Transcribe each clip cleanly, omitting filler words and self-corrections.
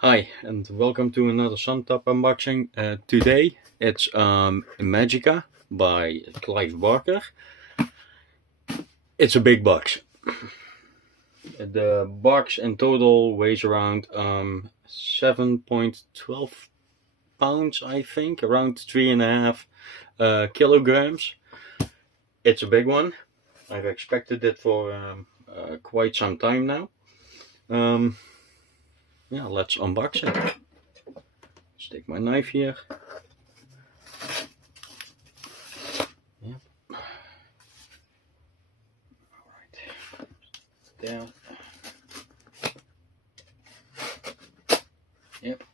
Hi, and welcome to another Suntup unboxing. Today it's Imajica by Clive Barker. It's a big box. The box in total weighs around 7.12 pounds, I think, around 3.5 kilograms. It's a big one. I've expected it for quite some time now. Yeah, let's unbox it. Stick my knife here. Yep. Alright. Down. Yep.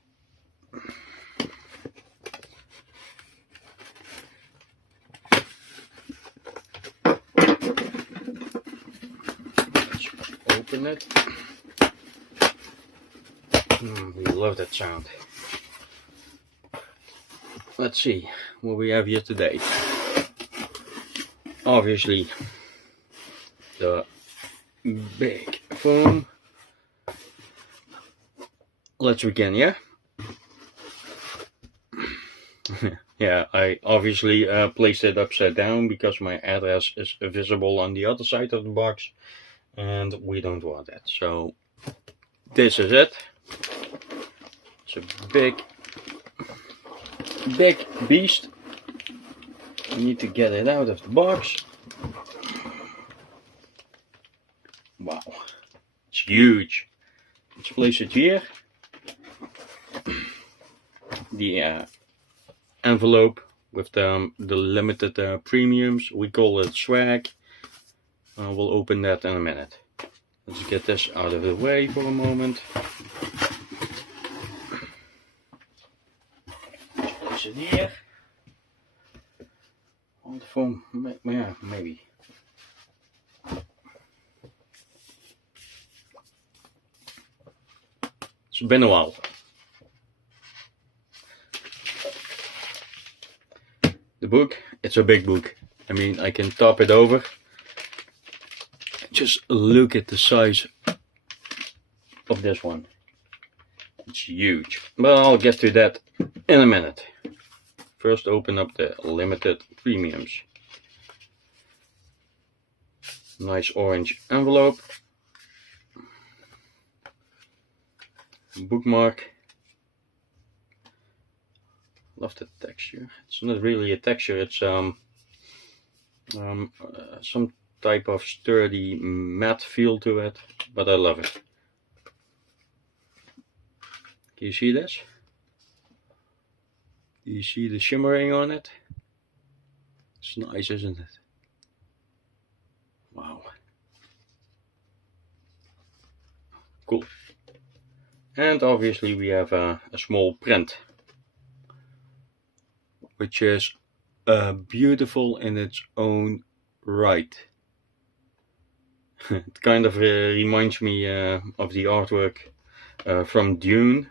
Let's open it. We love that sound. Let's see what we have here today. Obviously, the big foam. Let's begin, yeah? Yeah, I obviously placed it upside down because my address is visible on the other side of the box, and we don't want that. So, this is it. It's a big beast. I need to get it out of the box. Wow, it's huge. Let's place it here. The envelope with the limited premiums, we call it swag. We'll open that in a minute. Let's get this out of the way for a moment. Place it here. On the foam, yeah, maybe. It's been a while. The book, it's a big book. I mean, I can top it over. Just look at the size of this one. It's huge. But I'll get to that in a minute. First, open up the limited premiums. Nice orange envelope. Bookmark. Love the texture. It's not really a texture. It's some type of sturdy matte feel to it, but I love it. Can you see this? Do you see the shimmering on it? It's nice, isn't it? Wow. Cool. And obviously we have a small print, which is beautiful in its own right. It kind of reminds me of the artwork from Dune,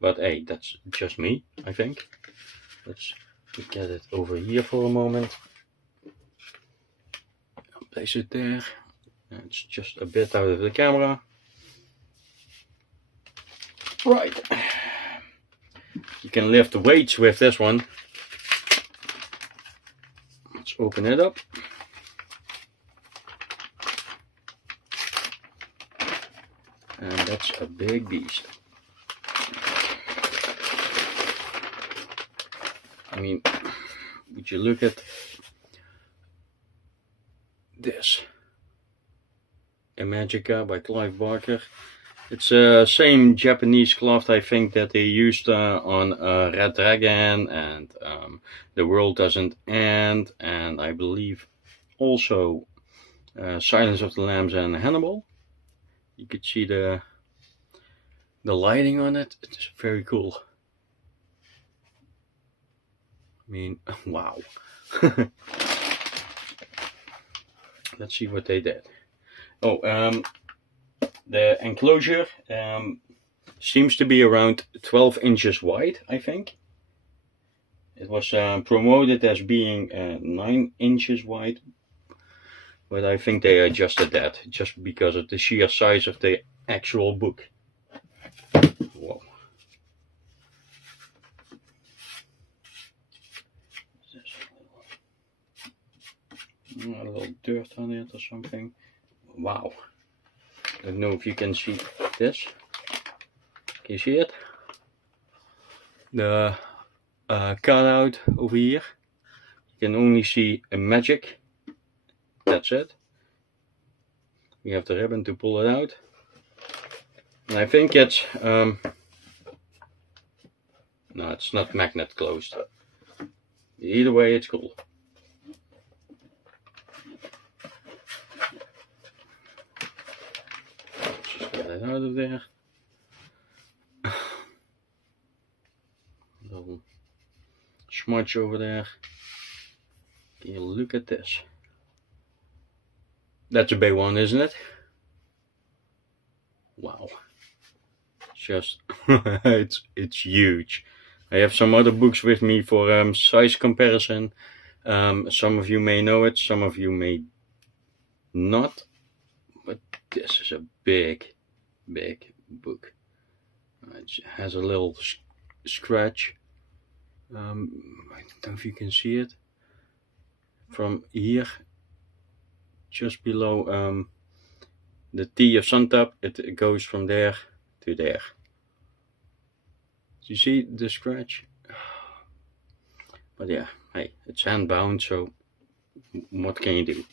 but hey, that's just me, I think. Let's get it over here for a moment. Place it there. It's just a bit out of the camera. Right. You can lift the weights with this one. Let's open it up. And that's a big beast. I mean, would you look at this? Imajica by Clive Barker. It's the same Japanese cloth, I think, that they used on Red Dragon and The World Doesn't End, and I believe also Silence of the Lambs and Hannibal. You could see the lighting on it. It's very cool. I mean, wow. Let's see what they did. Oh, the enclosure seems to be around 12 inches wide, I think. It was promoted as being 9 inches wide, but I think they adjusted that just because of the sheer size of the actual book. Whoa. dirt on it or something. Wow. I don't know if you can see this. Can you see it? The cutout over here. You can only see a magic. That's it. We have the ribbon to pull it out. And I think it's no, it's not magnet closed. Either way, it's cool. Just get it out of there. Little smudge over there. Can you look at this? That's a big one, isn't it? Wow. Just it's huge. I have some other books with me for size comparison. Some of you may know it, some of you may not, but this is a big book. It has a little scratch. I don't know if you can see it from here, just below the T of Suntup. It goes from there to there. Do you see the scratch? But yeah, hey, it's hand bound, so what can you do?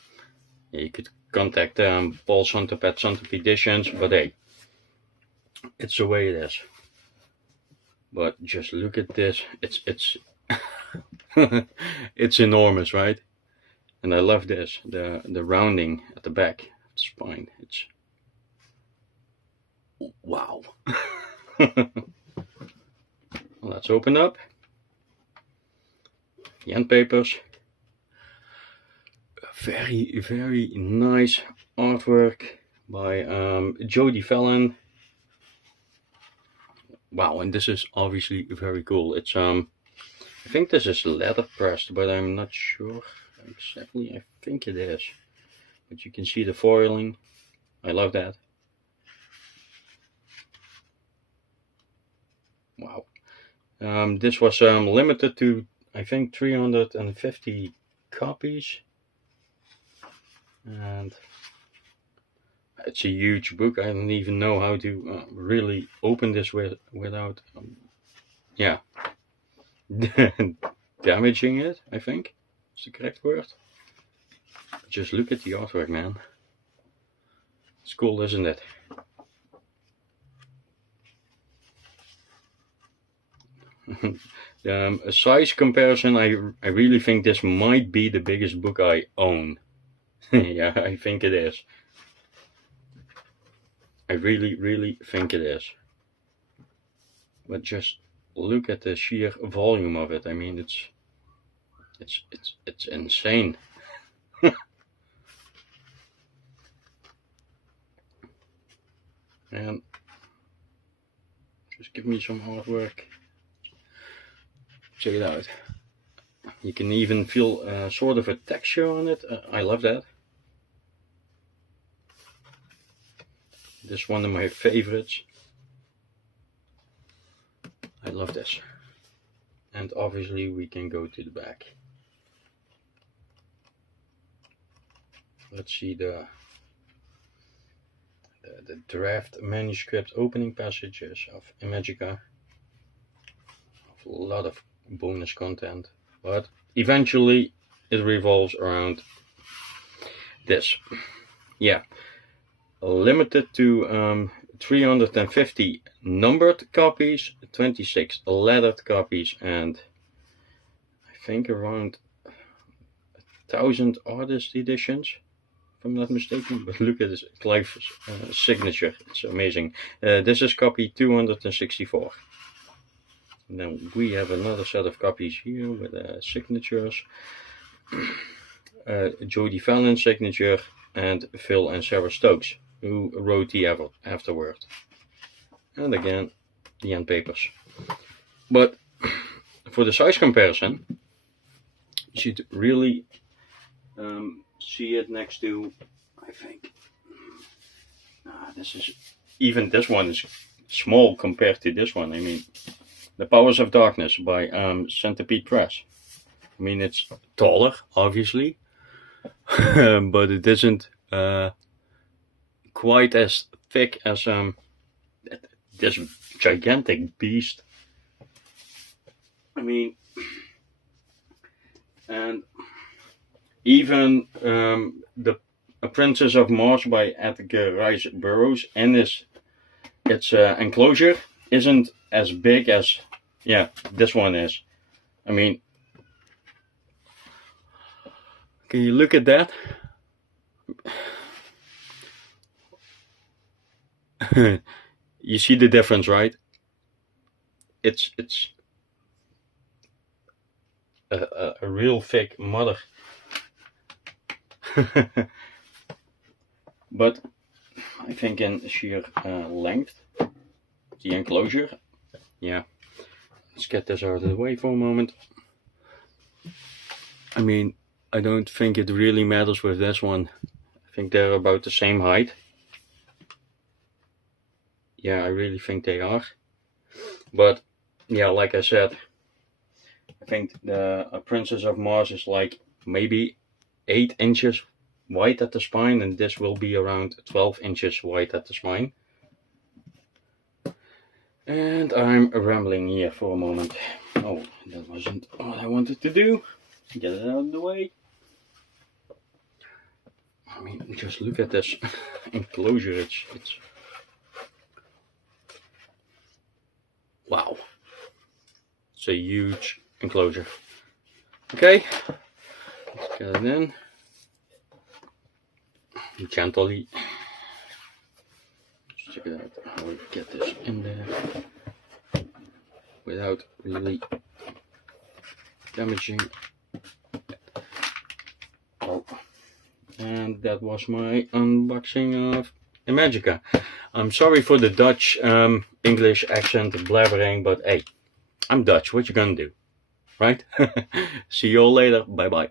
Yeah, you could contact Paul Suntup at Suntup Editions, but hey, it's the way it is. But just look at this. It's it's enormous, right? And I love this, the rounding at the back, the spine. It's wow. Let's open up. The end papers. Very nice artwork by Jodie Fallon. Wow, and this is obviously very cool. It's I think this is leather pressed, but I'm not sure exactly. I think it is. But you can see the foiling. I love that. Wow. This was limited to, I think, 350 copies. And it's a huge book. I don't even know how to really open this without, yeah, damaging it, I think is the correct word. Just look at the artwork, man. It's cool, isn't it? A size comparison, I really think this might be the biggest book I own. Yeah, I think it is. I really think it is. But just look at the sheer volume of it. I mean, it's insane. And just give me some artwork. Check it out. You can even feel sort of a texture on it. I love that. This is one of my favorites. I love this. And obviously we can go to the back. Let's see the draft manuscript opening passages of Imajica. A lot of bonus content, but eventually it revolves around this. Yeah, limited to 350 numbered copies, 26 lettered copies, and I think around 1,000 artist editions, if I'm not mistaken. But look at this Clive signature, it's amazing. This is copy 264. And then we have another set of copies here with signatures. Jodie Fallon signature and Phil and Sarah Stokes, who wrote the afterword. And again, the end papers. But for the size comparison, you should really see it next to, I think, this one is small compared to this one. I mean, The Powers of Darkness by Centipede Press. I mean, it's taller, obviously, but it isn't quite as thick as this gigantic beast. I mean, and even the Princess of Mars by Edgar Rice Burroughs in its enclosure isn't as big as this one is. I mean, can you look at that? You see the difference, right? It's a real thick mother. But I think in sheer length, the enclosure, let's get this out of the way for a moment. I mean, I don't think it really matters with this one. I think they're about the same height. Yeah, I really think they are. But yeah, like I said, I think the Princess of Mars is like maybe 8 inches wide at the spine, and this will be around 12 inches wide at the spine. And I'm rambling here for a moment. Oh, that wasn't what I wanted to do. Get it out of the way. I mean, just look at this enclosure. It's wow. It's a huge enclosure. Okay, let's get it in. Gently. Let's check it out. How we get this in there without really damaging. Oh, and that was my unboxing of Imajica. I'm sorry for the Dutch English accent blabbering, but hey, I'm Dutch. What you gonna do, right? See you all later. Bye bye.